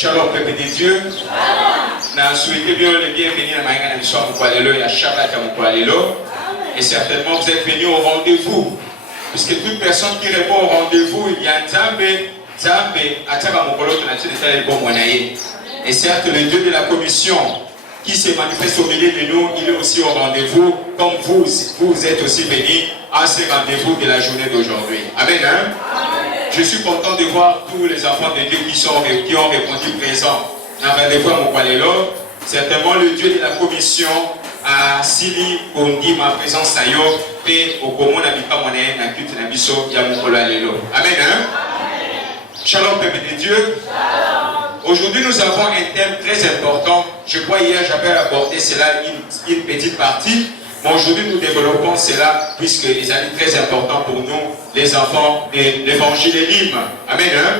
Shalom, peuple de Dieu. Nous souhaitons bien le bienvenue à la mission et à Shabbat à et certainement vous êtes venus au rendez-vous. Puisque toute personne qui répond au rendez-vous, il y a Nzambe, et certes, le Dieu de la commission qui se manifeste au milieu de nous, il est aussi au rendez-vous, comme vous êtes aussi venus à ce rendez-vous de la journée d'aujourd'hui. Amen. Hein? Je suis content de voir tous les enfants de Dieu qui ont répondu présents dans le rendez-vous à Mokwalelo. Certainement, le Dieu de la commission a Sili Kondi, ma présence à yo, et au Komon Abika Moné, na Kut Nabiso, Yamukolo Alelo. Amen. Hein? Shalom, peuple de Dieu. Aujourd'hui, nous avons un thème très important. Je crois hier, j'avais abordé cela une petite partie. Mais aujourd'hui, nous développons cela puisque c'est très important pour nous, les enfants de l'évangile. Amen. Hein?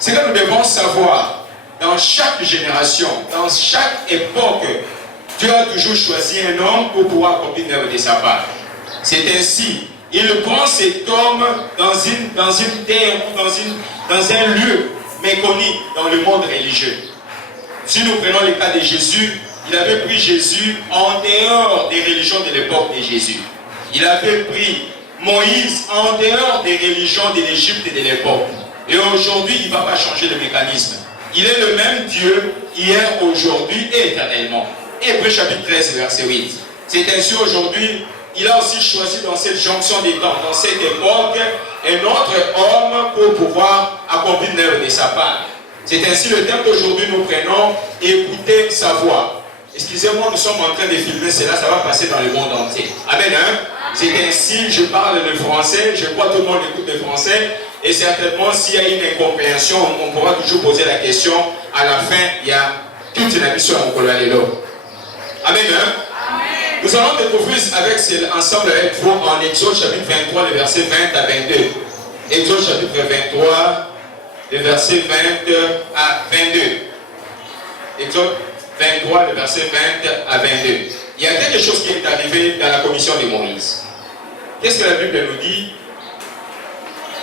C'est que nous devons savoir, dans chaque génération, dans chaque époque, Dieu a toujours choisi un homme pour pouvoir accomplir l'œuvre de sa part. C'est ainsi. Il prend cet homme dans une terre, dans un lieu méconnu dans le monde religieux. Si nous prenons le cas de Jésus, il avait pris Jésus en dehors des religions de l'époque de Jésus. Il avait pris Moïse en dehors des religions de l'Égypte et de l'époque. Et aujourd'hui, il ne va pas changer le mécanisme. Il est le même Dieu hier, aujourd'hui et éternellement. Hébreux chapitre 13, verset 8. C'est ainsi aujourd'hui, il a aussi choisi dans cette jonction des temps, dans cette époque, un autre homme pour pouvoir accomplir l'œuvre de sa part. C'est ainsi le thème qu'aujourd'hui nous prenons, écouter sa voix. Excusez-moi, nous sommes en train de filmer cela, ça va passer dans le monde entier. Amen. Hein? C'est ainsi, je parle le français, je crois que tout le monde écoute le français, et certainement s'il y a une incompréhension, on pourra toujours poser la question. À la fin, il y a toute une mission à Mokolalo. Amen. Hein? Nous allons découvrir ensemble avec vous en Exode chapitre 23, le verset 20 à 22. Exode chapitre 23, le verset 20 à 22. Exode 23, le verset 20 à 22. Il y a quelque chose qui est arrivé dans la commission de Moïse. Qu'est-ce que la Bible nous dit?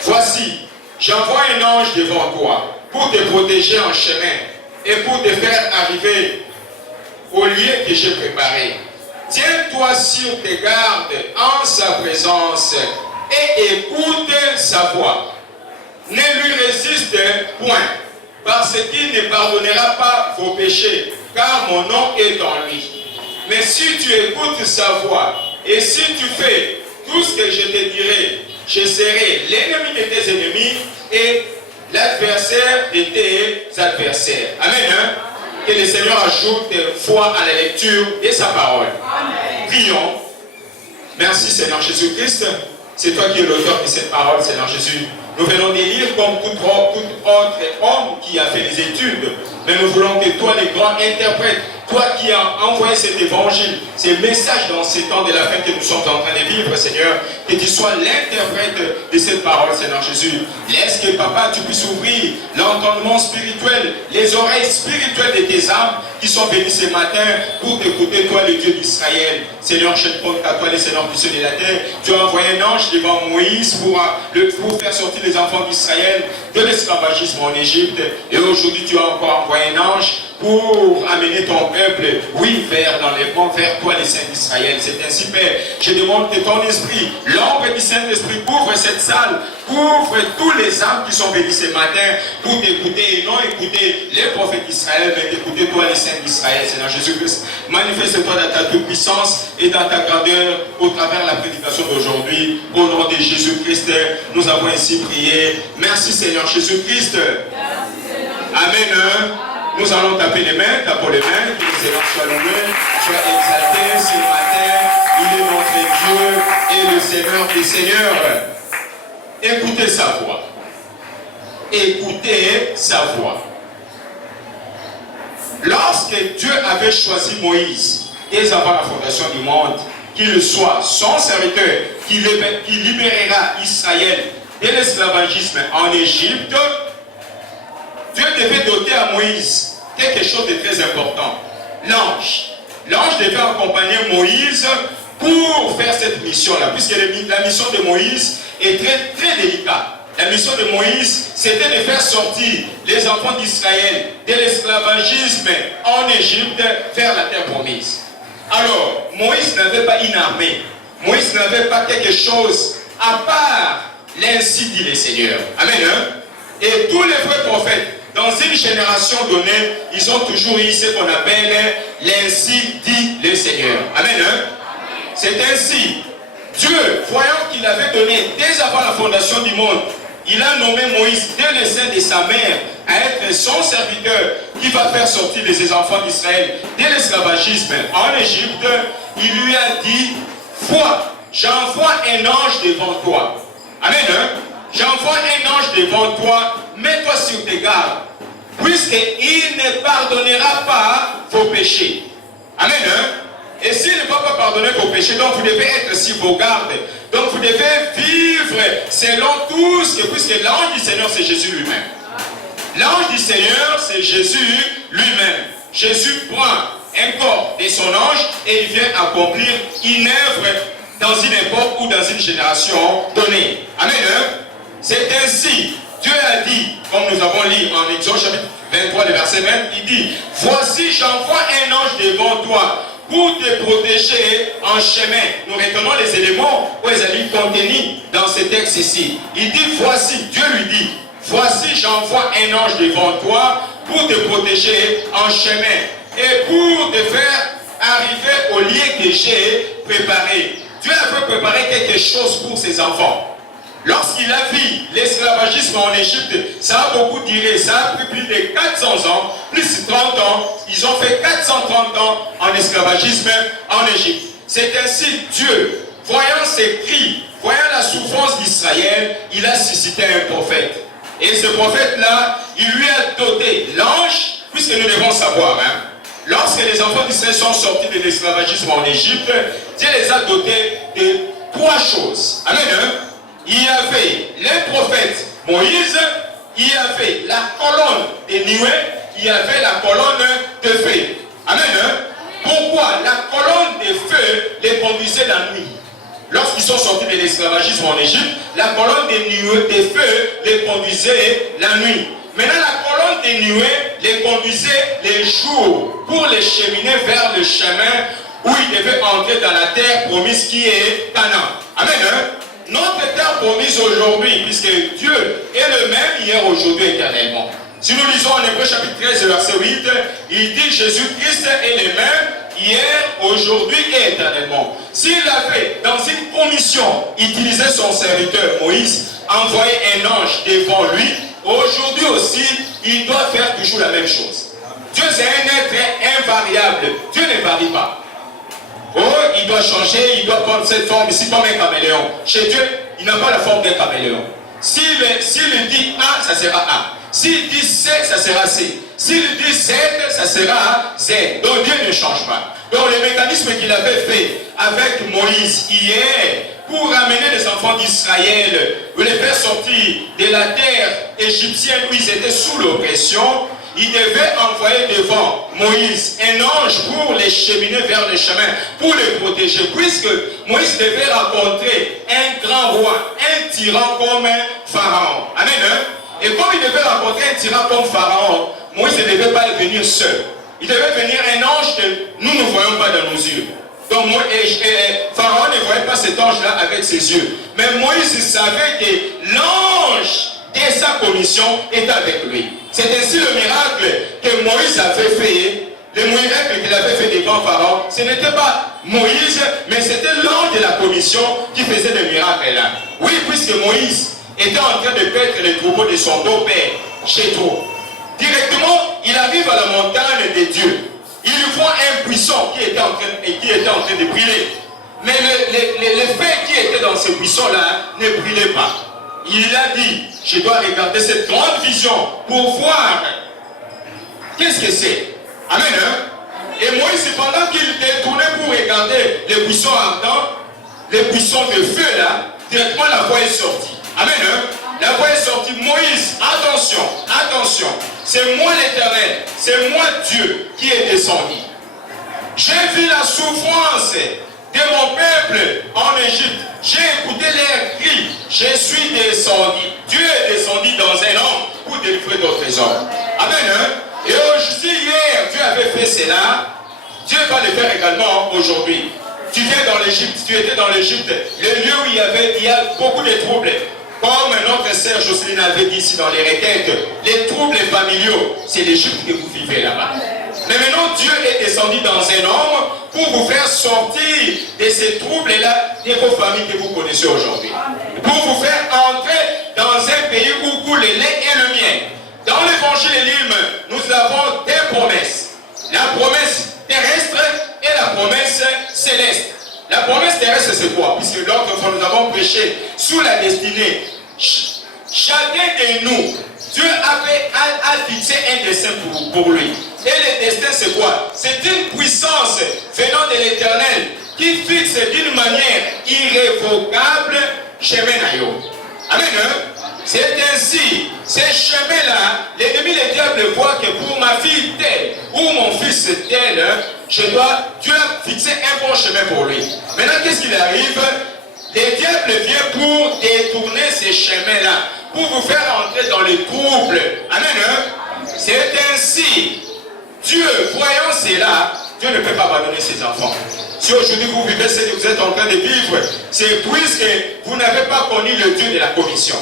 Voici, j'envoie un ange devant toi pour te protéger en chemin et pour te faire arriver au lieu que j'ai préparé. Tiens-toi sur tes gardes en sa présence et écoute sa voix. Ne lui résiste point, parce qu'il ne pardonnera pas vos péchés, car mon nom est en lui. Mais si tu écoutes sa voix, et si tu fais tout ce que je te dirai, je serai l'ennemi de tes ennemis et l'adversaire de tes adversaires. Amen. Hein? Que le Seigneur ajoute foi à la lecture de sa parole. Amen. Prions. Merci Seigneur Jésus-Christ. C'est toi qui es l'auteur de cette parole, Seigneur Jésus. Nous venons de lire comme tout autre homme qui a fait les études. Mais nous voulons que toi, les grands interprètes, toi qui as envoyé cet évangile, ces messages dans ces temps de la fin que nous sommes en train de vivre, Seigneur, que tu sois l'interprète de cette parole, Seigneur Jésus. Laisse que, Papa, tu puisses ouvrir l'entendement spirituel, les oreilles spirituelles de tes âmes qui sont venues ce matin pour t'écouter, toi, le Dieu d'Israël. Seigneur, je te compte à toi, les seigneurs du ciel et de la terre. Tu as envoyé un ange devant Moïse pour faire sortir les enfants d'Israël de l'esclavagisme en Égypte. Et aujourd'hui, tu as encore envoyé un ange pour amener ton peuple, oui, vers l'enlèvement, vers toi, les saints d'Israël. C'est ainsi, Père, je demande que ton esprit, l'ombre du Saint-Esprit, couvre cette salle, couvre tous les âmes qui sont venues ce matin pour t'écouter et non écouter les prophètes d'Israël, mais t'écouter toi, les saints d'Israël. Seigneur Jésus-Christ, manifeste-toi dans ta toute-puissance et dans ta grandeur au travers de la prédication d'aujourd'hui. Au nom de Jésus-Christ, nous avons ainsi prié. Merci, Seigneur Jésus-Christ. Amen. Nous allons taper les mains, tapons les mains, que le Seigneur soit loué, soit exalté ce matin. Il est notre Dieu et le Seigneur des Seigneurs. Écoutez sa voix. Écoutez sa voix. Lorsque Dieu avait choisi Moïse, dès avant la fondation du monde, qu'il soit son serviteur, qui libérera Israël de l'esclavagisme en Égypte, Dieu devait doter à Moïse quelque chose de très important. L'ange. L'ange devait accompagner Moïse pour faire cette mission-là, puisque la mission de Moïse est très, très délicate. La mission de Moïse, c'était de faire sortir les enfants d'Israël de l'esclavagisme en Égypte vers la terre promise. Alors, Moïse n'avait pas une armée. Moïse n'avait pas quelque chose à part l'ainsi dit le Seigneur. Amen. Hein? Et tous les vrais prophètes, dans une génération donnée, ils ont toujours eu ce qu'on appelle l'ainsi dit le Seigneur. Amen. Hein? C'est ainsi. Dieu, voyant qu'il avait donné dès avant la fondation du monde, il a nommé Moïse dès le sein de sa mère à être son serviteur qui va faire sortir de ses enfants d'Israël de l'esclavagisme en Égypte. Il lui a dit, vois, j'envoie un ange devant toi. Amen. Hein? J'envoie un ange devant toi, mets-toi sur tes gardes, puisqu'il ne pardonnera pas vos péchés. Amen. Hein? Et s'il ne va pas pardonner vos péchés, donc vous devez être sur vos gardes. Donc vous devez vivre selon tout ce que, puisque l'ange du Seigneur, c'est Jésus lui-même. L'ange du Seigneur, c'est Jésus lui-même. Jésus prend un corps de son ange et il vient accomplir une œuvre dans une époque ou dans une génération donnée. Amen. C'est ainsi, Dieu a dit, comme nous avons lu en Exode chapitre 23, le verset 20, il dit, voici j'envoie un ange devant toi pour te protéger en chemin. Nous retenons les éléments où ils allaient contenus dans ce texte ici. Il dit, voici, Dieu lui dit, voici j'envoie un ange devant toi pour te protéger en chemin et pour te faire arriver au lieu que j'ai préparé. Dieu a fait préparer quelque chose pour ses enfants. Lorsqu'il a vu l'esclavagisme en Égypte, ça a beaucoup duré, ça a pris plus de 400 ans, plus 30 ans. Ils ont fait 430 ans en esclavagisme en Égypte. C'est ainsi Dieu, voyant ses cris, voyant la souffrance d'Israël, il a suscité un prophète. Et ce prophète-là, il lui a doté l'ange, puisque nous devons savoir, hein, lorsque les enfants d'Israël sont sortis de l'esclavagisme en Égypte, Dieu les a dotés de 3 choses. Amen. Hein? Il y avait les prophètes Moïse, il y avait la colonne de nuée, il y avait la colonne de feu. Amen. Hein? Pourquoi? La colonne de feu les conduisait la nuit. Lorsqu'ils sont sortis de l'esclavagisme en Égypte, la colonne de feu les conduisait la nuit. Maintenant, la colonne de nuée les conduisait les jours pour les cheminer vers le chemin où ils devaient entrer dans la terre promise qui est Canaan. Amen. Hein? Notre terre promise aujourd'hui, puisque Dieu est le même hier, aujourd'hui, éternellement. Si nous lisons en Hébreux chapitre 13, verset 8, il dit Jésus-Christ est le même hier, aujourd'hui et éternellement. S'il avait, dans une commission, utilisé son serviteur Moïse, envoyé un ange devant lui, aujourd'hui aussi, il doit faire toujours la même chose. Dieu, c'est un être invariable. Dieu ne varie pas. Oh, il doit changer, il doit prendre cette forme ici comme un caméléon. Chez Dieu, il n'a pas la forme d'un caméléon. S'il dit A, ça sera A. S'il dit C, ça sera C. S'il dit Z, ça sera Z. Donc Dieu ne change pas. Donc le mécanisme qu'il avait fait avec Moïse hier pour ramener les enfants d'Israël, pour les faire sortir de la terre égyptienne où ils étaient sous l'oppression, il devait envoyer devant Moïse un ange pour les cheminer vers le chemin, pour les protéger, puisque Moïse devait rencontrer un grand roi, un tyran comme Pharaon. Amen. Hein? Et comme il devait rencontrer un tyran comme Pharaon, Moïse ne devait pas venir seul. Il devait venir un ange que nous ne voyons pas dans nos yeux. Donc Pharaon ne voyait pas cet ange-là avec ses yeux. Mais Moïse savait que l'ange de sa commission était avec lui. C'est ainsi le miracle que Moïse avait fait. Le miracle qu'il avait fait devant Pharaon, ce n'était pas Moïse, mais c'était l'ange de la commission qui faisait le miracle là. Oui, puisque Moïse était en train de paître les troupeaux de son beau-père, Jéthro. Directement, il arrive à la montagne de Dieu. Il voit un buisson qui était en train de brûler. Mais le feu qui était dans ce buisson-là ne brûlait pas. Il a dit, je dois regarder cette grande vision pour voir qu'est-ce que c'est. Amen. Hein? Et Moïse, pendant qu'il détournait pour regarder les buissons ardents, les buissons de feu là, directement la voix est sortie. Amen. Hein? La voix est sortie. Moïse, attention, attention. C'est moi l'Éternel, c'est moi Dieu qui est descendu. J'ai vu la souffrance de mon peuple en Égypte. J'ai écouté leurs cris. Je suis descendu. Dieu tu étais dans l'Égypte, le lieu où il y a beaucoup de troubles. Comme notre sœur Jocelyne avait dit ici dans les requêtes, les troubles familiaux, c'est l'Égypte que vous vivez là-bas. Mais maintenant, Dieu est descendu dans un homme pour vous faire sortir de ces troubles-là de vos familles que vous connaissez aujourd'hui. Pour vous faire entrer dans un pays où coule le lait et le miel. Dans l'évangile, nous avons deux promesses. La promesse terrestre et la promesse céleste. La promesse terrestre, c'est quoi? Puisque l'autre fois, nous avons prêché sous la destinée. Chacun de nous, Dieu a fixé un destin pour lui. Et le destin, c'est quoi? C'est une puissance venant de l'Éternel qui fixe d'une manière irrévocable chemin naïo. Amen. C'est ainsi, ces chemins-là, l'ennemi, le diable voit que pour ma fille telle ou mon fils tel, Dieu a fixé un bon chemin pour lui. Maintenant, qu'est-ce qu'il arrive? Le diable vient pour détourner ces chemins-là, pour vous faire entrer dans les troubles. Amen. C'est ainsi. Dieu, voyant cela, Dieu ne peut pas abandonner ses enfants. Si aujourd'hui vous vivez ce que vous êtes en train de vivre, c'est puisque vous n'avez pas connu le Dieu de la commission.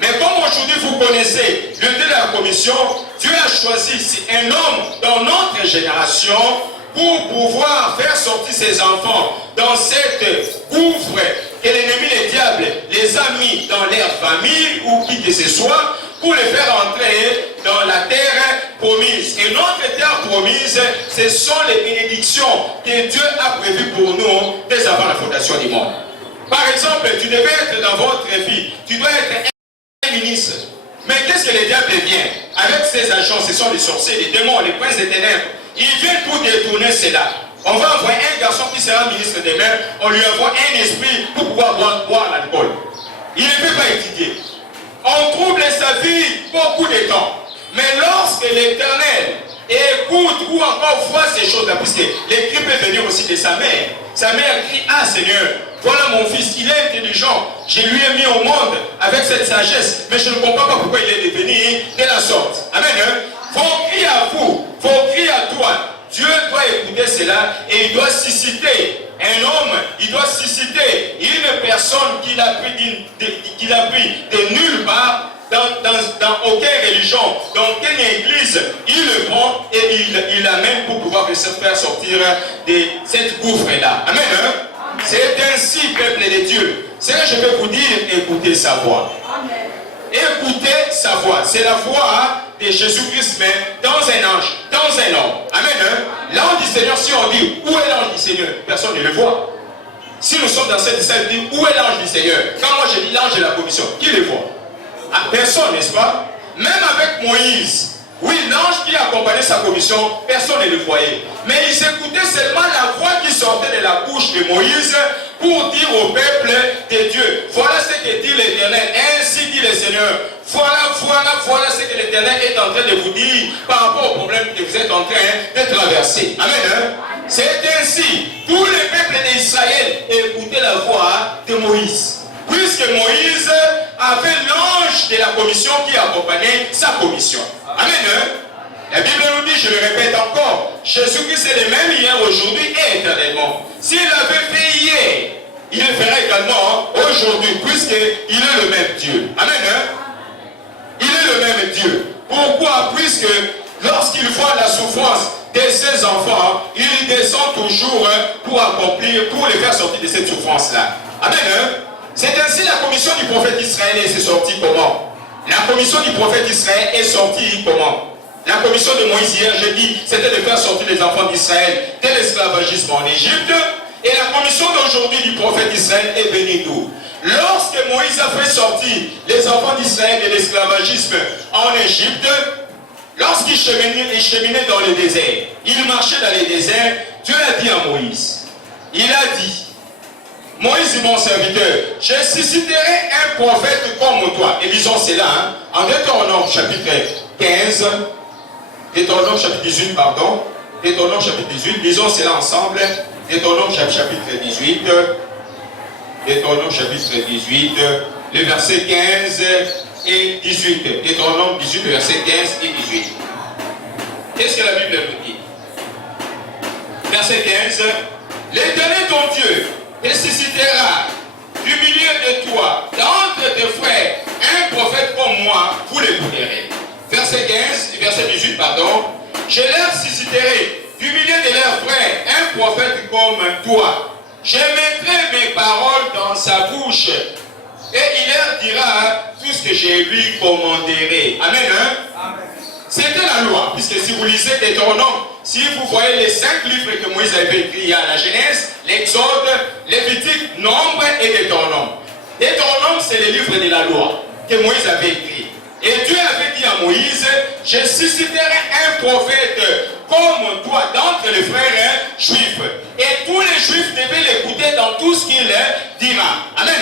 Mais comme aujourd'hui vous connaissez le Dieu de la commission, Dieu a choisi un homme dans notre génération pour pouvoir faire sortir ses enfants dans cette gouffre que l'ennemi, le diable, les a mis dans leur famille ou qui que ce soit, pour les faire entrer dans la terre promise. Et notre terre promise, ce sont les bénédictions que Dieu a prévues pour nous dès avant la fondation du monde. Par exemple, tu devais être dans votre vie, tu dois être un ministre. Mais qu'est-ce que le diable vient? Avec ses agents, ce sont les sorciers, les démons, les princes des ténèbres. Ils viennent pour détourner cela. On va envoyer un garçon qui sera ministre demain, on lui envoie un esprit pour pouvoir boire l'alcool. Il ne peut pas étudier. On trouble sa vie beaucoup de temps. Mais lorsque l'Éternel écoute ou encore voit ces choses-là, puisque les cris peuvent venir aussi de sa mère crie, ah Seigneur, voilà mon fils, il est intelligent, je lui ai mis au monde avec cette sagesse, mais je ne comprends pas pourquoi il est devenu de la sorte. Amen. Vos cris à vous, vos cris à toi, Dieu doit écouter cela et il doit susciter un homme, il doit susciter une personne qu'il a pris de nulle part, dans aucune religion, dans aucune église. Il le prend et il l'amène pour pouvoir se faire sortir de cette gouffre-là. Amen. C'est ainsi, peuple de Dieu. C'est là que je vais vous dire, écoutez sa voix. Amen. Écoutez sa voix. C'est la voix de Jésus-Christ, mais dans un ange, dans un homme. Amen. L'ange du Seigneur, si on dit, où est l'ange du Seigneur? Personne ne le voit. Si nous sommes dans cette discipline, on dit, où est l'ange du Seigneur? Quand moi je dis l'ange de la commission, qui le voit? Ah, personne, n'est-ce pas? Même avec Moïse, oui, l'ange qui accompagnait sa commission, personne ne le voyait. Mais ils écoutaient seulement la voix qui sortait de la bouche de Moïse pour dire au peuple de Dieu, voilà ce que dit l'Éternel, ainsi dit le Seigneur. Voilà ce que l'Éternel est en train de vous dire par rapport au problème que vous êtes en train de traverser. Amen. C'est ainsi, tous les peuples d'Israël écoutaient la voix de Moïse. Puisque Moïse avait l'ange de la commission qui accompagnait sa commission. Amen. La Bible nous dit, je le répète encore, Jésus-Christ est le même hier, aujourd'hui et éternellement. S'il l'avait fait hier, il le fera également aujourd'hui, puisqu'il est le même Dieu. Amen. Il est le même Dieu. Pourquoi? Puisque lorsqu'il voit la souffrance de ses enfants, il descend toujours pour accomplir, pour les faire sortir de cette souffrance-là. Amen. C'est ainsi la commission du prophète Israël est sortie comment? La commission du prophète Israël est sortie comment? La commission de Moïse hier, j'ai dit, c'était de faire sortir les enfants d'Israël de l'esclavagisme en Égypte. Et la commission d'aujourd'hui du prophète Israël est venue d'où? Lorsque Moïse a fait sortir les enfants d'Israël de l'esclavagisme en Égypte, lorsqu'il cheminait dans le désert, il marchait dans le désert, Dieu a dit à Moïse, il a dit, Moïse, mon serviteur, je susciterai un prophète comme toi. Et lisons cela, en Deutéronome chapitre 15, Deutéronome chapitre 18, pardon, Deutéronome chapitre 18, lisons cela ensemble, Deutéronome chapitre 18, Deutéronome chapitre 18, le verset 15 et 18. Deutéronome 18, le verset 15 et 18. Qu'est-ce que la Bible nous dit? Verset 15, l'Éternel ton Dieu ressuscitera du milieu de toi, d'entre tes frères, un prophète comme moi, vous l'écouterez. Verset 15, verset 18, pardon. Je leur susciterai du milieu de leurs frères un prophète comme toi. Je mettrai mes paroles dans sa bouche et il leur dira tout ce que je lui commanderai. Amen. Hein? Amen. C'était la loi, puisque si vous lisez Deutéronome, si vous voyez les 5 livres que Moïse avait écrits, il y a la Genèse, l'Exode, Lévitique, Nombre et Deutéronome. Deutéronome, c'est le livre de la loi que Moïse avait écrit. Et Dieu avait dit à Moïse, je susciterai un prophète comme toi d'entre les frères juifs. Et tous les juifs devaient l'écouter dans tout ce qu'il dira. Amen.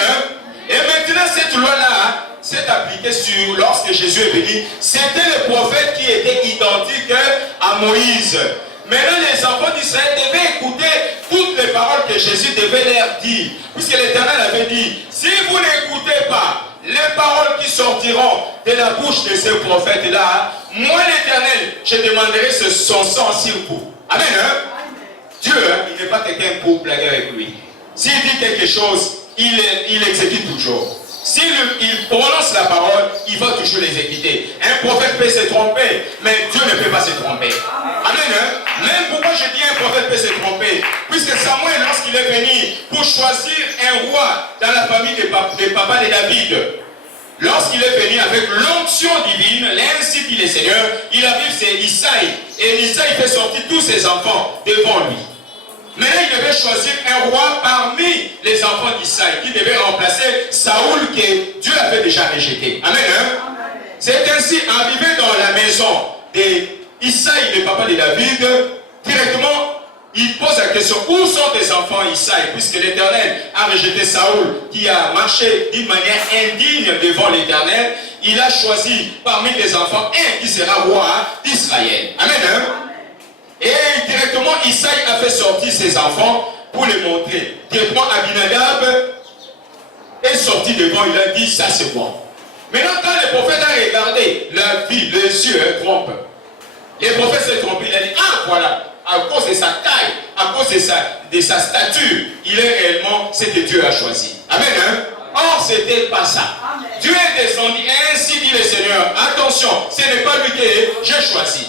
Et maintenant, cette loi-là s'est appliquée sur, lorsque Jésus est venu, c'était le prophète qui était identique à Moïse. Maintenant, les enfants d'Israël devaient écouter toutes les paroles que Jésus devait leur dire. Puisque l'Éternel avait dit, si vous n'écoutez pas les paroles qui sortiront de la bouche de ce prophète-là, moi l'Éternel, je demanderai son sang sur vous. Amen. Hein? Dieu, il n'est pas quelqu'un pour blaguer avec lui. S'il dit quelque chose, il exécute toujours. S'il prononce la parole, il va toujours l'exécuter. Un prophète peut se tromper, mais Dieu ne peut pas se tromper. Amen. Hein? Même pourquoi je dis un prophète peut se tromper, puisque Samuel, lorsqu'il est venu pour choisir un roi dans la famille de papa de David, lorsqu'il est venu avec l'onction divine, ainsi dit le Seigneur, il arrive, c'est Isaïe, et Isaïe fait sortir tous ses enfants devant lui. Maintenant, il devait choisir un roi parmi les enfants d'Isaïe qui devait remplacer Saoul que Dieu avait déjà rejeté. Amen. Hein? C'est ainsi, arrivé dans la maison d'Isaïe, le papa de David, directement, il pose la question, où sont tes enfants Isaïe, puisque l'Éternel a rejeté Saoul, qui a marché d'une manière indigne devant l'Éternel, il a choisi parmi tes enfants un qui sera roi d'Israël. Amen. Hein? Et directement, Isaïe a fait sortir ses enfants pour les montrer. Directement, Abinadab est sorti devant, il a dit, ça c'est moi. Maintenant, quand le prophète a regardé la vie, les yeux trompent. Le prophète s'est trompé, il a dit, ah voilà, à cause de sa taille, à cause de sa stature, il est réellement ce que Dieu a choisi. Amen. Hein? Or, ce n'était pas ça. Amen. Dieu est descendu, ainsi dit le Seigneur, attention, ce n'est pas lui que j'ai choisi.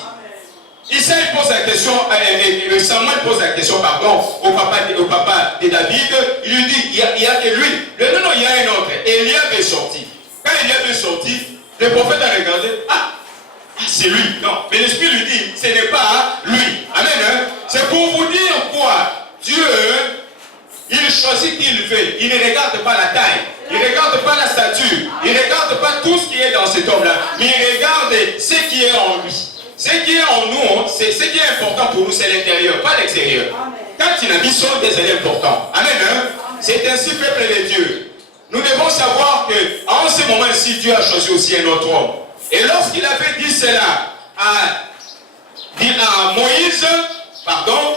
Isaïe pose la question, Samuel pose la question, pardon, au papa de David. Il lui dit, il y a que lui. Non, il y a un autre. Eliab est sorti. Quand Eliab est sorti, le prophète a regardé, c'est lui. Non, mais l'Esprit lui dit, ce n'est pas lui. Amen. Hein? C'est pour vous dire quoi? Dieu, il choisit qui il veut. Il ne regarde pas la taille. Il ne regarde pas la stature. Il ne regarde pas tout ce qui est dans cet homme-là. Mais il regarde ce qui est en lui. Ce qui est en nous, ce qui est important pour nous, c'est l'intérieur, pas l'extérieur. Quand il a dit son c'est important. Amen. Hein? C'est ainsi, peuple de Dieu. Nous devons savoir qu'en ce moment-ci, Dieu a choisi aussi un autre homme. Et lorsqu'il avait dit cela à Moïse, pardon,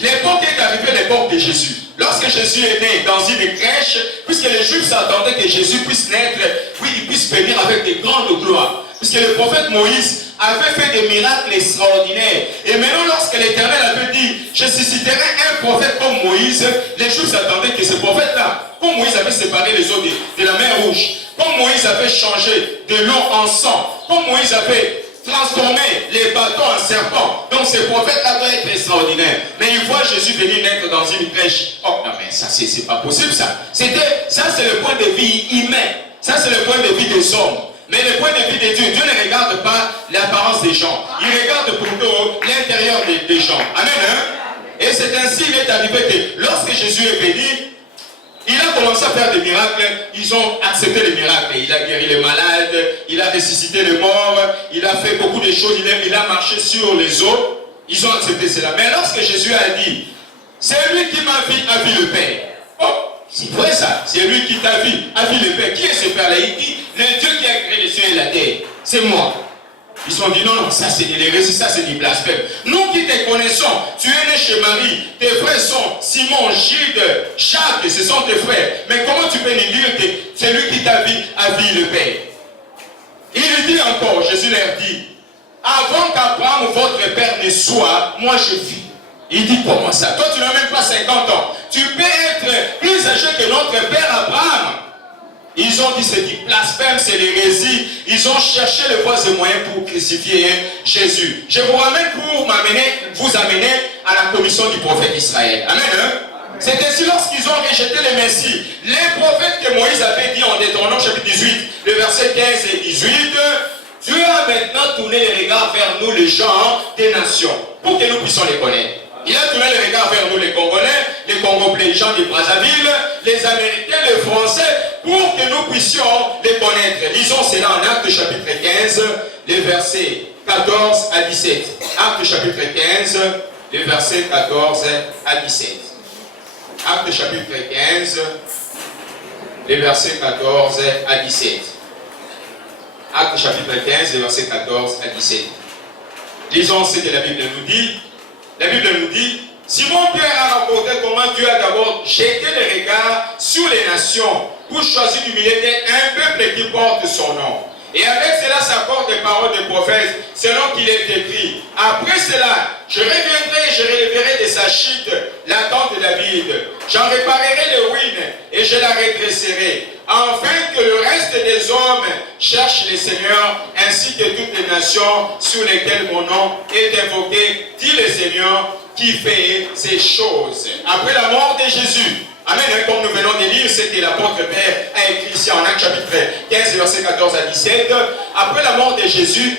l'époque est arrivée, l'époque de Jésus. Lorsque Jésus est né dans une crèche, puisque les Juifs s'attendaient que Jésus puisse naître, oui, il puisse venir avec de grandes gloires. Puisque le prophète Moïse avait fait des miracles extraordinaires. Et maintenant, lorsque l'Éternel avait dit, je susciterai un prophète comme Moïse, les Juifs s'attendaient que ce prophète-là, comme Moïse avait séparé les eaux de la mer Rouge, comme Moïse avait changé de l'eau en sang, comme Moïse avait transformé les bâtons en serpents. Donc ce prophète-là doit être extraordinaire. Mais il voit Jésus venir naître dans une crèche. Oh non, mais ça, c'est pas possible ça. Ça, c'est le point de vue humain. Ça, c'est le point de vue des hommes. Mais le point de vue de Dieu, Dieu ne regarde pas l'apparence des gens. Il regarde plutôt l'intérieur des gens. Amen. Hein? Et c'est ainsi qu'il est arrivé que lorsque Jésus est venu, il a commencé à faire des miracles. Ils ont accepté les miracles. Il a guéri les malades, il a ressuscité les morts, il a fait beaucoup de choses, il a marché sur les eaux. Ils ont accepté cela. Mais lorsque Jésus a dit, c'est lui qui m'a vu le Père. Oh, c'est vrai ça, c'est lui qui t'a vu, a vu le Père. Qui est ce Père-là? Il dit, le Dieu qui a créé les cieux et la terre, c'est moi. Ils se sont dit, non, ça c'est de l'hérésie, ça c'est du blasphème. Nous qui te connaissons, tu es né chez Marie, tes frères sont Simon, Gilles, Jacques, ce sont tes frères. Mais comment tu peux nous dire que c'est lui qui t'a vu, a vu le Père? Il dit encore, Jésus leur dit, avant qu'Abraham, votre père, ne soit, moi je vis. Il dit comment ça? Toi tu n'as même pas 50 ans. Tu peux être plus âgé que notre père Abraham. Ils ont dit c'est du blasphème, c'est l'hérésie. Ils ont cherché les voies et moyens pour crucifier Jésus. Je vous ramène pour vous amener à la commission du prophète Israël. Amen. Hein? C'est ainsi lorsqu'ils ont rejeté le Messie. Les prophètes que Moïse avait dit en Deutéronome chapitre 18, le verset 15 et 18, Dieu a maintenant tourné les regards vers nous, les gens des nations, pour que nous puissions les connaître. Il a tourné les regards vers nous, les Congolais, les gens de Brazzaville, les Américains, les Français, pour que nous puissions les connaître. Lisons cela en Actes chapitre 15, les versets 14 à 17. Actes chapitre 15, les versets 14 à 17. Actes chapitre 15, les versets 14 à 17. Actes chapitre 15, les versets 14 à 17. Lisons ce que la Bible nous dit. La Bible nous dit, Simon Pierre a rapporté comment Dieu a d'abord jeté les regards sur les nations pour choisir du milieu d'un peuple qui porte son nom. Et avec cela s'accordent des paroles des prophètes, selon qu'il est écrit. Après cela, je reviendrai et je relèverai de sa chute la tente de David. J'en réparerai les ruines et je la redresserai, afin que le reste des hommes cherche le Seigneur, ainsi que toutes les nations sur lesquelles mon nom est invoqué, dit le Seigneur, qui fait ces choses. Après la mort de Jésus, amen, comme nous venons de lire, ce que l'apôtre Père a écrit ici en Actes chapitre 15, verset 14 à 17. Après la mort de Jésus,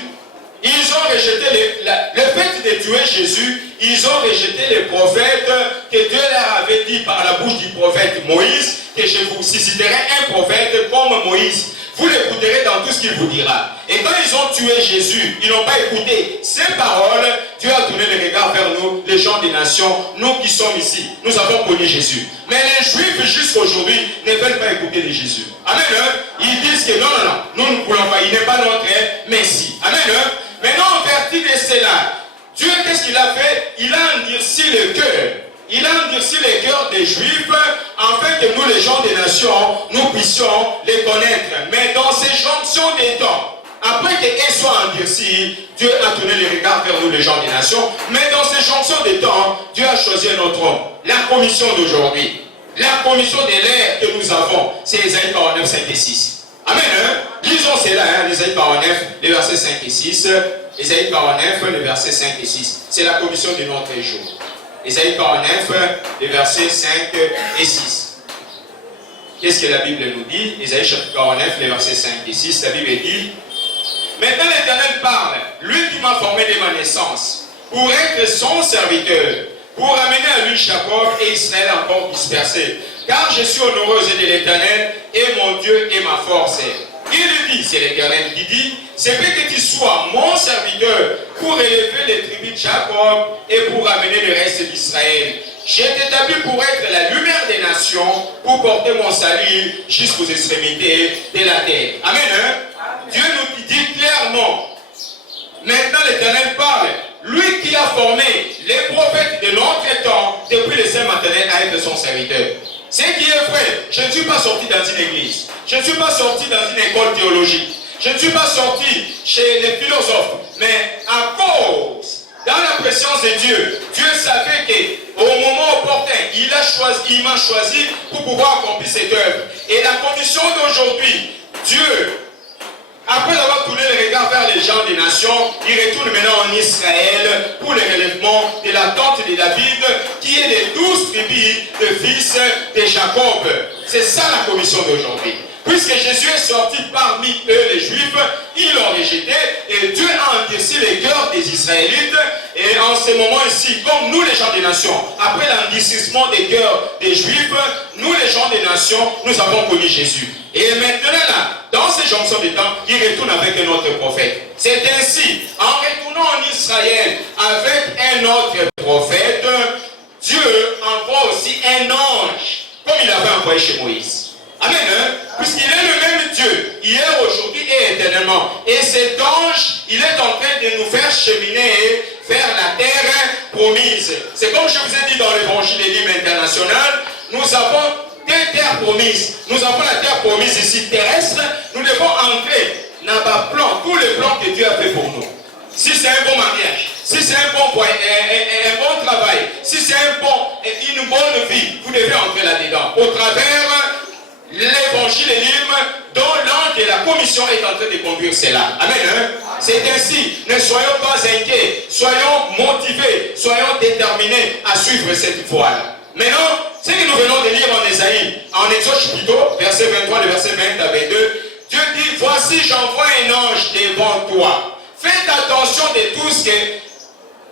ils ont rejeté le fait de tuer Jésus, ils ont rejeté les prophètes que Dieu leur avait dit par la bouche du prophète Moïse, que je vous susciterai un prophète comme Moïse. Vous l'écouterez dans tout ce qu'il vous dira. Et quand ils ont tué Jésus, ils n'ont pas écouté ces paroles. Dieu a tourné les regards vers nous, les gens des nations, nous qui sommes ici. Nous avons connu Jésus. Mais les Juifs jusqu'à aujourd'hui ne veulent pas écouter de Jésus. Amen. Ils disent que non, nous ne voulons pas. Il n'est pas notre Messie. Amen. Maintenant, en vertu de cela, Dieu, qu'est-ce qu'il a fait? Il a endurci le cœur. Il a endurci les cœurs des Juifs, afin que nous, les gens des nations, nous puissions les connaître. Mais dans ces jonctions des temps, après qu'ils soient endurcis, Dieu a tourné les regards vers nous, les gens des nations. Mais dans ces jonctions des temps, Dieu a choisi un autre homme. La commission d'aujourd'hui, la commission de l'ère que nous avons, c'est Ésaïe 49, 5 et 6. Amen. Lisons cela, Ésaïe 49, les versets 5 et 6. Ésaïe 49, les versets 5 et 6. C'est la commission de notre jour. Ésaïe 49, les versets 5 et 6. Qu'est-ce que la Bible nous dit? Ésaïe chapitre 49, les versets 5 et 6. La Bible dit, maintenant l'Éternel parle, lui qui m'a formé dès ma naissance, pour être son serviteur, pour amener à lui Jacob et Israël encore dispersés. Car je suis honoreux de l'Éternel, et mon Dieu est ma force. Il dit, c'est l'Éternel qui dit, c'est fait que tu sois mon serviteur pour élever les tribus de Jacob et pour amener le reste d'Israël. J'ai été établi pour être la lumière des nations, pour porter mon salut jusqu'aux extrémités de la terre. Amen. Dieu nous dit clairement, maintenant l'Éternel parle, lui qui a formé les prophètes de notre temps depuis le sein maternel à être son serviteur. Ce qui est vrai, je ne suis pas sorti dans une église, je ne suis pas sorti dans une école théologique, je ne suis pas sorti chez les philosophes, mais à cause, dans la présence de Dieu, Dieu savait qu'au moment opportun, il m'a choisi pour pouvoir accomplir cette œuvre. Et la condition d'aujourd'hui, Dieu, après avoir tourné les regards vers les gens des nations, il retourne maintenant en Israël pour le relèvement de la tente de David, qui est les 12 tribus de fils de Jacob. C'est ça la commission d'aujourd'hui. Puisque Jésus est sorti parmi eux, les Juifs, ils l'ont rejeté et Dieu a endurci les cœurs des Israélites. Et en ce moment ici, comme nous les gens des nations, après l'endurcissement des cœurs des Juifs, nous les gens des nations, nous avons connu Jésus. Et maintenant là, dans ces jonctions de temps, il retourne avec un autre prophète. C'est ainsi, en retournant en Israël avec un autre prophète, Dieu envoie aussi un ange, comme il avait envoyé chez Moïse. Amen. Puisqu'il est le même Dieu, hier, aujourd'hui et éternellement. Et cet ange, il est en train de nous faire cheminer vers la terre promise. C'est comme je vous ai dit dans l'évangile des livres international, nous avons deux terres promises. Nous avons la terre promise ici terrestre. Nous devons entrer dans le plan, tous les plans que Dieu a fait pour nous. Si c'est un bon mariage, si c'est un bon travail, si c'est une bonne vie, vous devez entrer là-dedans. Au travers l'évangile libre dont l'ange de la commission est en train de conduire cela. Amen. Hein? C'est ainsi. Ne soyons pas inquiets. Soyons motivés. Soyons déterminés à suivre cette voie-là. Maintenant, ce que nous venons de lire en Ésaïe, en Exode plutôt, verset 23, le verset 20 à 22, Dieu dit, voici j'envoie un ange devant toi. Faites attention de tout ce que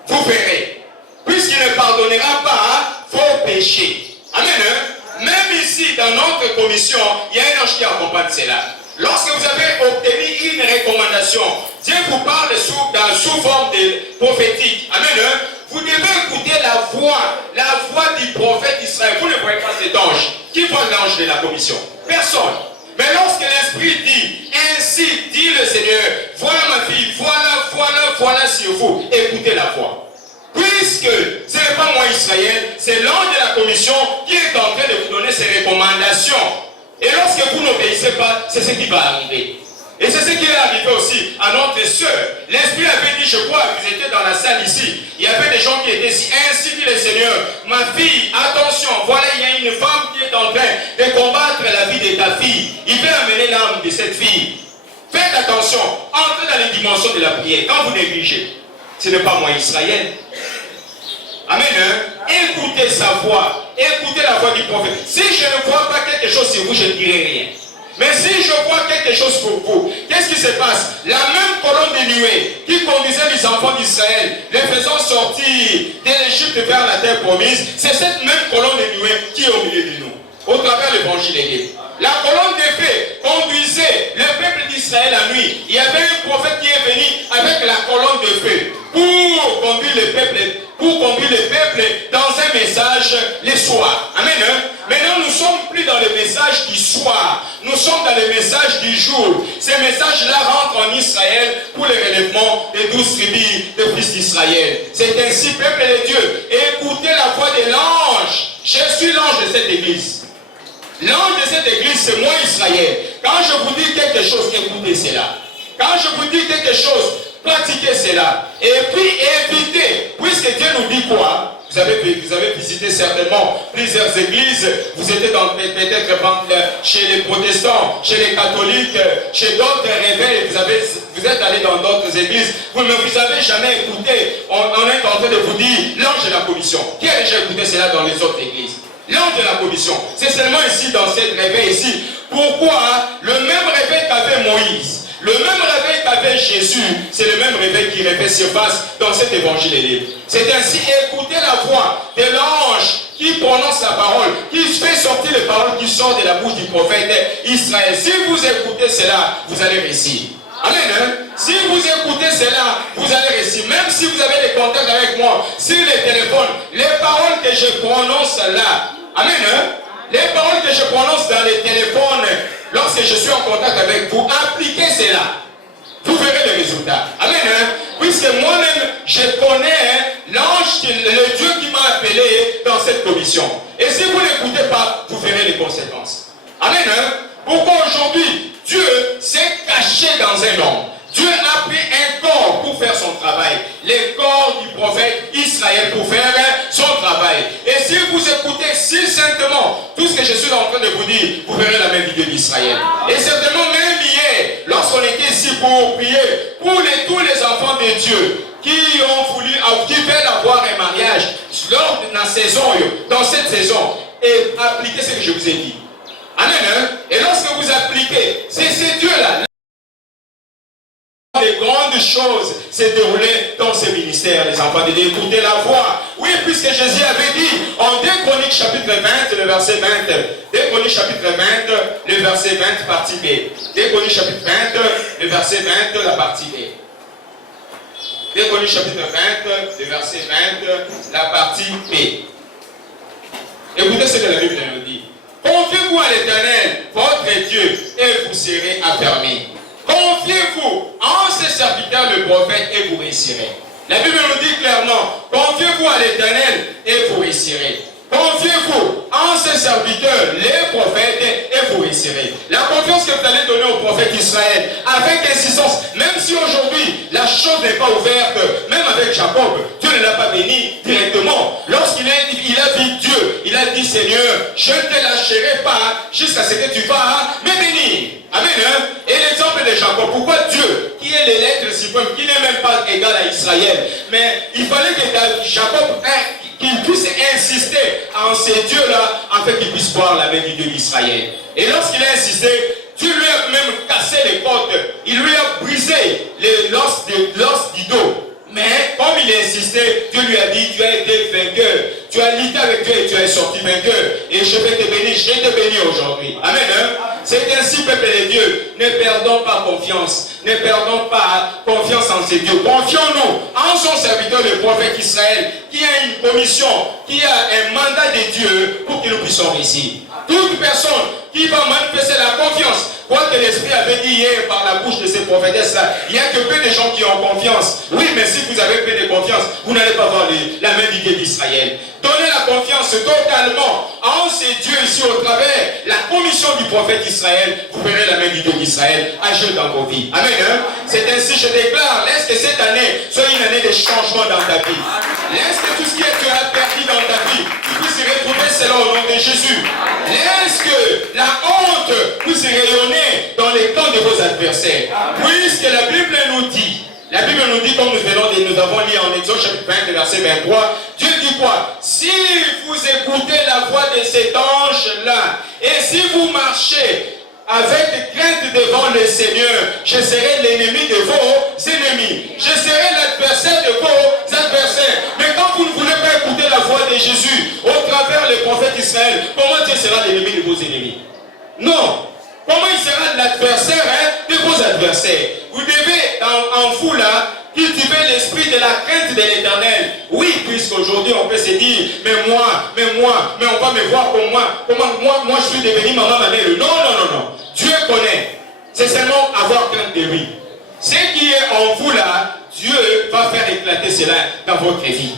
vous verrez, puisqu'il ne pardonnera pas vos péchés. Amen. Hein? Même ici, dans notre commission, il y a un ange qui accompagne cela. Lorsque vous avez obtenu une recommandation, Dieu vous parle sous forme de prophétique. Amen. Hein? Vous devez écouter la voix du prophète Israël. Vous ne voyez pas cet ange. Qui voit l'ange de la commission? Personne. Mais lorsque l'Esprit dit, ainsi dit le Seigneur, voilà ma fille, voilà sur vous, écoutez la voix. Puisque ce n'est pas moi Israël, c'est l'ange de la commission qui est en train de vous donner ses recommandations. Et lorsque vous n'obéissez pas, c'est ce qui va arriver. Et c'est ce qui est arrivé aussi à notre sœur. L'Esprit avait dit, je crois, vous étiez dans la salle ici. Il y avait des gens qui étaient ici. Ainsi dit le Seigneur, ma fille, attention, voilà, il y a une femme qui est en train de combattre la vie de ta fille. Il veut amener l'âme de cette fille. Faites attention, entrez dans les dimensions de la prière. Quand vous négligez, ce n'est pas moi Israël. Amen. Hein? Écoutez sa voix. Écoutez la voix du prophète. Si je ne vois pas quelque chose sur vous, je ne dirai rien. Mais si je vois quelque chose pour vous, qu'est-ce qui se passe? La même colonne de nuée qui conduisait les enfants d'Israël, les faisant sortir de l'Égypte vers la terre promise, c'est cette même colonne de nuée qui est au milieu de nous, au travers de l'évangile. La colonne de feu conduisait le peuple d'Israël la nuit. Il y avait un prophète qui est venu avec la colonne de feu pour conduire le peuple dans un message le soir. Amen. Hein? Maintenant, nous ne sommes plus dans le message du soir. Nous sommes dans le message du jour. Ces messages-là rentrent en Israël pour le relèvement des 12 tribus des fils d'Israël. C'est ainsi, peuple de Dieu, écoutez la voix de l'ange. Je suis l'ange de cette église. L'ange de cette église, c'est moi Israël. Quand je vous dis quelque chose, écoutez cela. Quand je vous dis quelque chose, pratiquez cela. Et puis évitez, puisque Dieu nous dit quoi? Vous avez visité certainement plusieurs églises. Vous étiez peut-être chez les protestants, chez les catholiques, chez d'autres réveils. Vous êtes allé dans d'autres églises. Vous ne vous avez jamais écouté. On est en train de vous dire l'ange de la commission. Qui a déjà écouté cela dans les autres églises? L'ange de la commission. C'est seulement ici, dans cette réveil ici. Pourquoi le même réveil qu'avait Moïse, le même réveil qu'avait Jésus, c'est le même réveil qui refait surface dans cet évangile libre. C'est ainsi, écoutez la voix de l'ange qui prononce la parole, qui fait sortir les paroles qui sortent de la bouche du prophète Israël. Si vous écoutez cela, vous allez réussir. Amen. Hein? Si vous écoutez cela, vous allez réussir. Même si vous avez des contacts avec moi sur les téléphones, les paroles que je prononce là, amen. Hein? Les paroles que je prononce dans les téléphones, lorsque je suis en contact avec vous, appliquez cela. Vous verrez les résultats. Amen. Hein? Puisque moi-même, je connais l'ange, le Dieu qui m'a appelé dans cette commission. Et si vous n'écoutez pas, vous verrez les conséquences. Amen. Hein? Pourquoi aujourd'hui, Dieu s'est caché dans un homme. Dieu a pris un corps pour faire son travail. Le corps du prophète Israël pour faire son travail. Et si vous écoutez succinctement tout ce que je suis en train de vous dire, vous verrez la même vidéo d'Israël. Et certainement même hier, lorsqu'on était ici pour prier pour tous les enfants de Dieu qui veulent avoir un mariage dans cette saison, et appliquez ce que je vous ai dit. Amen. Hein? Et lorsque vous appliquez, c'est Dieu-là. Les grandes choses s'est déroulées dans ce ministère, les enfants de Dieu. Écoutez la voix. Oui, puisque Jésus avait dit en 2 Chroniques chapitre 20, le verset 20. 2 Chroniques chapitre 20, le verset 20, partie B. 2 Chroniques chapitre 20, le verset 20, la partie B. 2 Chroniques chapitre 20, le verset 20, la partie B. Écoutez ce que la Bible nous dit. Confiez-vous à l'Éternel, votre Dieu, et vous serez affermis. Confiez-vous en ses serviteurs, le prophète, et vous réussirez. La Bible nous dit clairement, confiez-vous à l'Éternel, et vous réussirez. Confiez-vous en ses serviteurs, les prophètes, et vous réussirez. obéisserez. La confiance que vous allez donner au prophète Israël, avec insistance, même si aujourd'hui la chose n'est pas ouverte, même avec Jacob, Dieu ne l'a pas béni directement. Lorsqu'il a vu Dieu, il a dit Seigneur, je ne te lâcherai pas jusqu'à ce que tu vas me bénir. Amen. Hein? Et l'exemple de Jacob, pourquoi Dieu, qui est l'être suprême, qui n'est même pas égal à Israël, mais il fallait que Jacob qu'il puisse insister en ces dieux-là, afin qu'il puisse voir la main du Dieu d'Israël. Et lorsqu'il a insisté, Dieu lui a même cassé les côtes, il lui a brisé l'os du dos. Mais comme il a insisté, Dieu lui a dit, tu as été vainqueur, tu as lutté avec Dieu et tu es sorti vainqueur. Et je vais te bénir, je te bénis aujourd'hui. Amen. Hein? C'est ainsi, peuple de Dieu, ne perdons pas confiance. Ne perdons pas confiance en ces dieux. Confions-nous en son serviteur, le prophète Israël, qui a une commission, qui a un mandat de Dieu pour que nous puissions réussir. Toute personne qui va manifester la confiance, quoi que l'Esprit avait dit hier par la bouche de ces prophétesses-là, il n'y a que peu de gens qui ont confiance. Oui, mais si vous avez peu de confiance, vous n'allez pas voir la main du Dieu d'Israël. Donnez la confiance totalement en ces dieux ici au travers la commission du prophète Israël. Vous verrez la main du Dieu d'Israël agir dans vos vies. Amen. Hein? C'est ainsi, je déclare, laisse que cette année soit une année de changement dans ta vie. Laisse que tout ce que tu as perdu dans ta vie, tu puisses retrouver cela au nom de Jésus. Laisse que la honte puisse rayonner dans les camps de vos adversaires. Puisque la Bible nous dit, comme nous avons lu en Exode chapitre 20, verset 23, Dieu dit quoi? Si vous écoutez la voix de cet ange-là, et si vous marchez avec crainte devant le Seigneur, je serai l'ennemi de vos ennemis. Je serai l'adversaire de vos adversaires. Mais quand vous ne voulez pas écouter la voix de Jésus, au travers le prophète Israël, comment Dieu sera l'ennemi de vos ennemis? Non. Comment il sera l'adversaire de vos adversaires? Vous devez, en vous là, cultiver l'esprit de la crainte de l'Éternel. Oui, puisqu'aujourd'hui on peut se dire, mais on va me voir comme moi je suis devenu maman, ma mère. Non. Dieu connaît. C'est seulement avoir crainte de lui. Ce qui est en vous là, Dieu va faire éclater cela dans votre vie.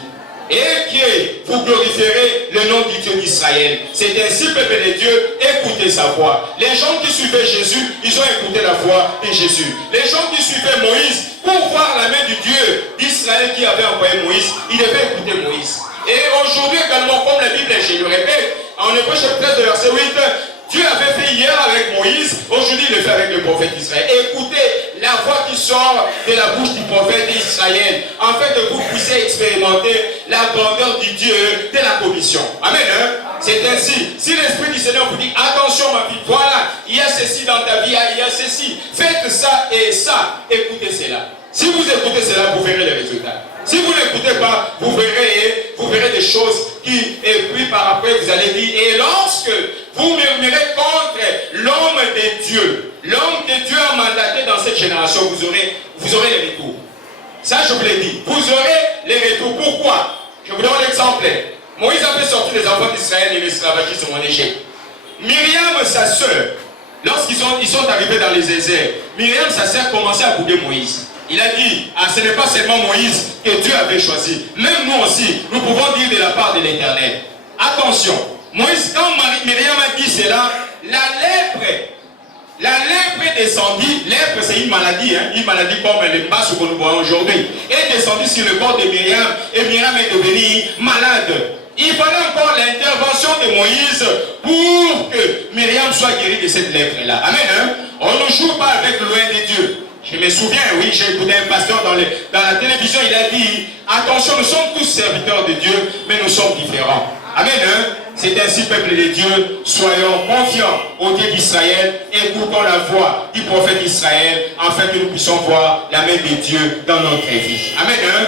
Et que vous glorifierez le nom du Dieu d'Israël. C'est ainsi, peuple de Dieu, écoutez sa voix. Les gens qui suivaient Jésus, ils ont écouté la voix de Jésus. Les gens qui suivaient Moïse, pour voir la main du Dieu d'Israël qui avait envoyé Moïse, ils devaient écouter Moïse. Et aujourd'hui également, comme la Bible, je le répète, en Hébreux chapitre 13, verset 8, Dieu avait fait hier avec Moïse, aujourd'hui il le fait avec le prophète Israël. Écoutez la voix qui sort de la bouche du prophète Israël, afin que vous puissiez expérimenter la grandeur du Dieu de la commission. Amen. Hein? C'est ainsi. Si l'Esprit du Seigneur vous dit, attention ma fille, voilà, il y a ceci dans ta vie, il y a ceci, faites ça et ça, écoutez cela. Si vous écoutez cela, vous verrez les résultats. Si vous n'écoutez pas, vous verrez des choses et puis par après vous allez dire, et lorsque vous murmurez contre l'homme de Dieu a mandaté dans cette génération, vous aurez les retours. Ça je vous l'ai dit, vous aurez les retours. Pourquoi? Je vous donne l'exemple. Moïse a fait sortir les enfants d'Israël et l'esclavagisme en Égypte. Myriam, sa sœur, lorsqu'ils sont arrivés dans les déserts, Myriam, sa sœur, commençait à bouder Moïse. Il a dit, ce n'est pas seulement Moïse que Dieu avait choisi. Même nous aussi, nous pouvons dire de la part de l'Éternel. Attention, Moïse, quand Myriam a dit cela, la lèpre descendit. Lèpre, c'est une maladie comme les masses que nous voyons aujourd'hui. Est descendue sur le corps de Myriam et Myriam est devenue malade. Il fallait encore l'intervention de Moïse pour que Myriam soit guérie de cette lèpre-là. Amen. Hein? On ne joue pas avec loin de Dieu. Je me souviens, oui, j'ai écouté un pasteur dans la télévision, il a dit, attention, nous sommes tous serviteurs de Dieu, mais nous sommes différents. Amen. Hein? C'est ainsi, peuple de Dieu, soyons confiants au Dieu d'Israël, écoutons la voix du prophète d'Israël, afin que nous puissions voir la main de Dieu dans notre vie. Amen. Hein?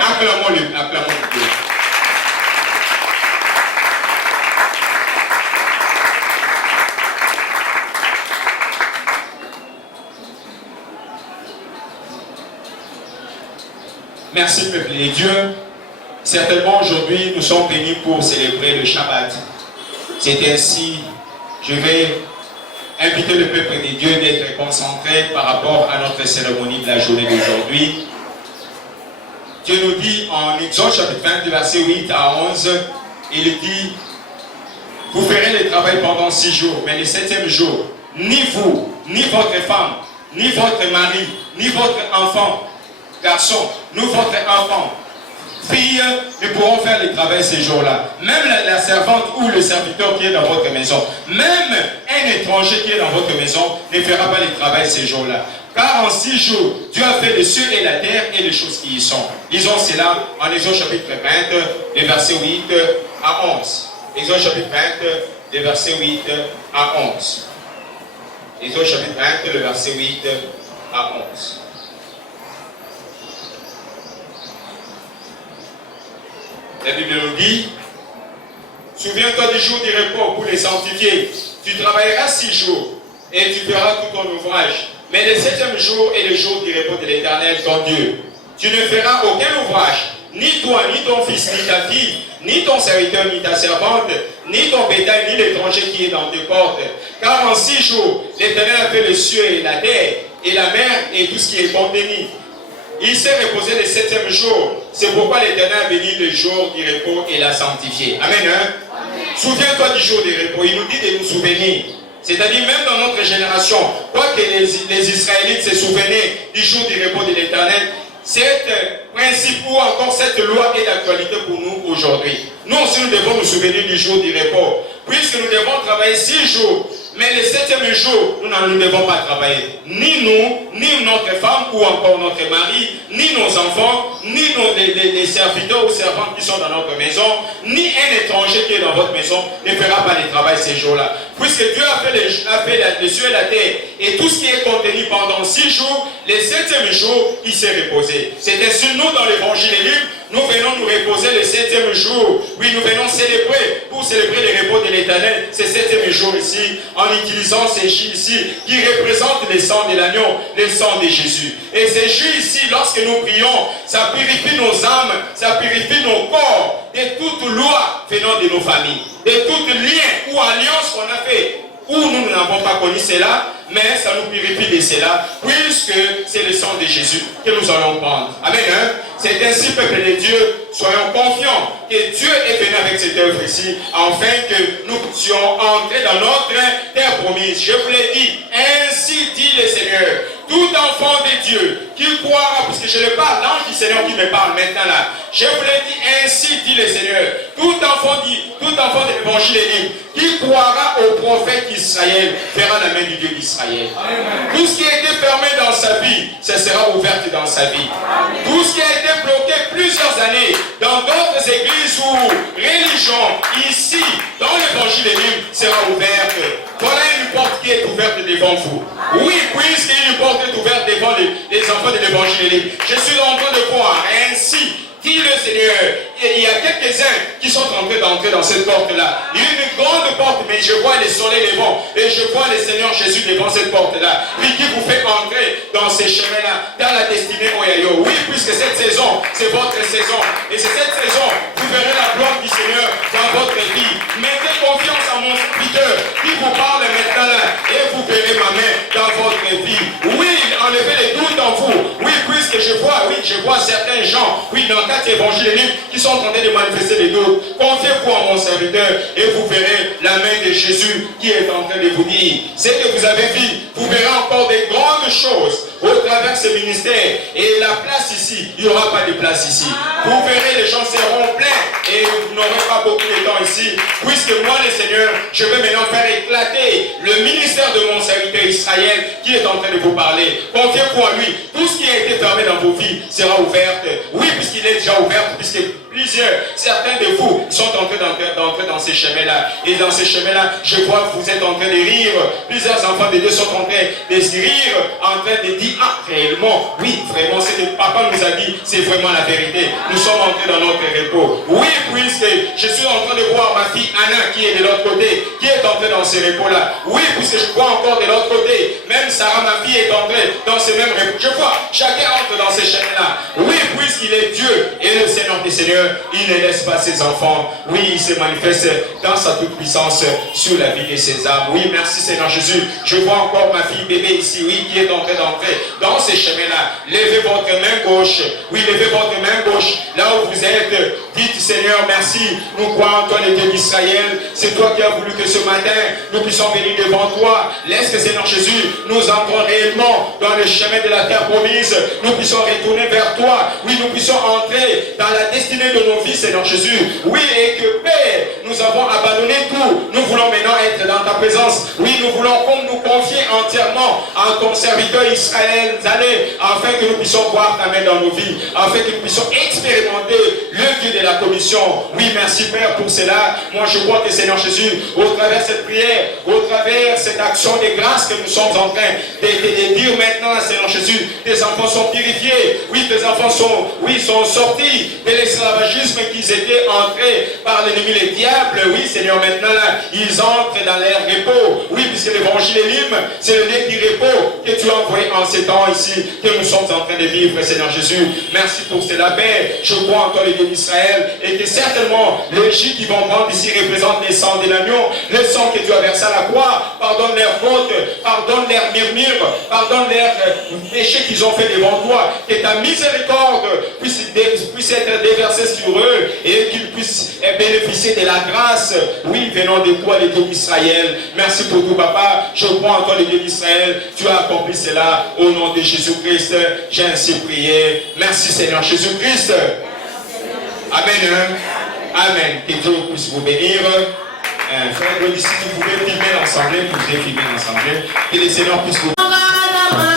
Acclamons-le, acclamons-le. Merci, peuple de Dieu. Certainement aujourd'hui, nous sommes venus pour célébrer le Shabbat. C'est ainsi, je vais inviter le peuple de Dieu d'être concentré par rapport à notre cérémonie de la journée d'aujourd'hui. Dieu nous dit en Exode chapitre 20, verset 8 à 11, il dit, Vous ferez le travail pendant 6 jours, mais le 7e jour, ni vous, ni votre femme, ni votre mari, ni votre enfant, garçon, ni votre enfant, fille, ne pourront faire le travail ces jours-là. Même la servante ou le serviteur qui est dans votre maison, même un étranger qui est dans votre maison, ne fera pas le travail ces jours-là. Car en 6 jours, Dieu a fait les cieux et la terre et les choses qui y sont. Lisons cela en Exode chapitre 20, les versets 8 à 11. Exode chapitre 20, les versets 8 à 11. Exode chapitre 20, le verset 8 à 11. La Bible nous dit, souviens-toi du jour du repos pour les sanctifier. Tu travailleras 6 jours et tu feras tout ton ouvrage. Mais le 7e jour est le jour du repos de l'Éternel, ton Dieu. Tu ne feras aucun ouvrage, ni toi, ni ton fils, ni ta fille, ni ton serviteur, ni ta servante, ni ton bétail, ni l'étranger qui est dans tes portes. Car en 6 jours, l'Éternel a fait le ciel et la terre, et la mer, et tout ce qui est contenu. Il s'est reposé le 7e jour. C'est pourquoi l'Éternel a béni le jour du repos et l'a sanctifié. Amen. Hein? Souviens-toi du jour du repos. Il nous dit de nous souvenir. C'est-à-dire même dans notre génération, quoique les Israélites se souvenaient du jour du repos de l'Éternel, cet principe ou encore cette loi est d'actualité pour nous aujourd'hui. Nous aussi nous devons nous souvenir du jour du repos. Puisque nous devons travailler 6 jours, mais le 7e jour, nous ne devons pas travailler. Ni nous, ni notre femme ou encore notre mari, ni nos enfants, ni les serviteurs ou servantes qui sont dans notre maison, ni un étranger qui est dans votre maison ne fera pas le travail ces jours-là. Puisque Dieu a fait les cieux et la terre et tout ce qui est contenu pendant 6 jours, le 7e jour, il s'est reposé. C'était sur nous dans l'évangile libre. Nous venons nous reposer le 7e jour. Oui, nous venons célébrer, pour célébrer le repos de l'Éternel, ce 7e jour ici, en utilisant ces jus ici, qui représentent le sang de l'agneau, le sang de Jésus. Et ces jus ici, lorsque nous prions, ça purifie nos âmes, ça purifie nos corps, de toute loi venant de nos familles, de tout lien ou alliance qu'on a fait, où nous n'avons pas connu cela, mais ça nous purifie de cela, puisque c'est le sang de Jésus que nous allons prendre. Amen. Hein? C'est ainsi, peuple de Dieu, soyons confiants que Dieu est venu avec cette œuvre ici, afin que nous puissions entrer dans notre terre promise. Je vous l'ai dit, ainsi dit le Seigneur, tout enfant de Dieu qui croira, puisque je le parle, l'ange du Seigneur qui me parle maintenant là, je vous l'ai dit, ainsi dit le Seigneur, tout enfant de l'évangile libre qui croira au prophète d'Israël verra la main du Dieu d'Israël. Tout ce qui a été fermé dans sa vie, ça sera ouvert dans sa vie. Amen. Tout ce qui a été bloqué plusieurs années dans d'autres églises ou religions, ici, dans l'évangile libre, sera ouverte. Voilà une porte qui est ouverte devant vous. Oui, puisqu'une porte est ouverte devant les enfants de l'évangile libre. Je suis en train de voir ainsi. Dit le Seigneur, et il y a quelques-uns qui sont en train d'entrer dans cette porte-là. Il y a une grande porte, mais je vois le soleil levant, et je vois le Seigneur Jésus devant cette porte-là, puis qui vous fait entrer dans ces chemins-là, dans la destinée Oyayo. Oui, puisque cette saison, c'est votre saison, et c'est cette saison, vous verrez la gloire du Seigneur dans votre vie. Mettez confiance en mon serviteur, qui vous parle maintenant là, et vous verrez ma main dans votre vie. Oui, enlevez les doutes en vous. Oui, puisque je vois certains gens, oui, dans 4 évangiles qui sont en train de manifester les doutes. Confiez-vous en mon serviteur et vous verrez la main de Jésus qui est en train de vous dire ce que vous avez vu. Vous verrez encore des grandes choses au travers de ce ministère. Et la place ici, il n'y aura pas de place ici. Vous verrez, les gens seront pleins et vous n'aurez pas beaucoup de temps ici. Puisque moi, le Seigneur, je vais maintenant faire éclater le ministère de mon serviteur Israël qui est en train de vous parler. Confiez-vous en lui. Tout ce qui a été fermé dans vos vies sera ouvert. Oui, puisqu'il est déjà ouvert, puisque certains de vous sont en train d'entrer dans ces chemins-là. Et dans ces chemins-là, je vois que vous êtes en train de rire. Plusieurs enfants de Dieu sont en train de rire, en train de dire, ah, réellement, oui, vraiment, ce que papa nous a dit, c'est vraiment la vérité. Nous sommes entrés dans notre repos. Oui, puisque je suis en train de voir ma fille Anna qui est de l'autre côté, qui est entrée dans ces repos-là. Oui, puisque je vois encore de l'autre côté, même Sarah, ma fille, est entrée dans ces mêmes repos. Je vois, chacun entre dans ces chemins-là. Oui, puisqu'il est Dieu et le Seigneur des Seigneurs. il ne laisse pas ses enfants. Oui, il se manifeste dans sa toute-puissance sur la vie de ses âmes. Oui, merci Seigneur Jésus. Je vois encore ma fille bébé ici, oui, qui est en train d'entrer dans ces chemins-là. Levez votre main gauche. Oui, levez votre main gauche. Là où vous êtes, dites Seigneur, merci. Nous croyons en toi, le Dieu d'Israël. C'est toi qui as voulu que ce matin, nous puissions venir devant toi. Laisse que Seigneur Jésus nous entrons réellement dans le chemin de la terre promise. Nous puissions retourner vers toi. Oui, nous puissions entrer dans la destinée de nos vies, Seigneur Jésus. Oui, et que Père, nous avons abandonné tout. Nous voulons maintenant être dans ta présence. Oui, nous voulons comme nous confier entièrement en ton serviteur Israël Zalé, afin que nous puissions voir ta main dans nos vies, afin que nous puissions expérimenter le Dieu de la commission. Oui, merci Père pour cela. Moi, je crois que Seigneur Jésus, au travers de cette prière, au travers de cette action de grâce que nous sommes en train de dire maintenant, Seigneur Jésus, tes enfants sont purifiés. Oui, tes enfants sont sortis de l'esclavagisme qu'ils étaient entrés par l'ennemi, le diable. Oui, Seigneur, maintenant là, ils entrent dans leur repos. Oui, puisque l'évangile est libre, c'est le lieu du repos que tu as envoyé en ces temps ici, que nous sommes en train de vivre, Seigneur Jésus. Merci pour cela, Père. Je crois en toi, le Dieu d'Israël, et que certainement, les J qui vont prendre ici représentent les sangs de l'agneau, le sang que tu as versé à la croix. Pardonne leurs fautes, pardonne leurs murmures, pardonne leurs péchés qu'ils ont fait devant toi. Que ta miséricorde puisse être déversée sur eux et qu'ils puissent bénéficier de la grâce, oui, venant de toi, le Dieu d'Israël. Merci pour tout, Papa. Je crois en toi, le Dieu d'Israël. Tu as accompli cela au nom de Jésus-Christ. J'ai ainsi prié. Merci, Seigneur Jésus-Christ. Amen. Amen. Que Dieu puisse vous bénir. Frère, si vous pouvez filmer l'ensemble, vous pouvez filmer l'ensemble. Que le Seigneur puisse vous bénir.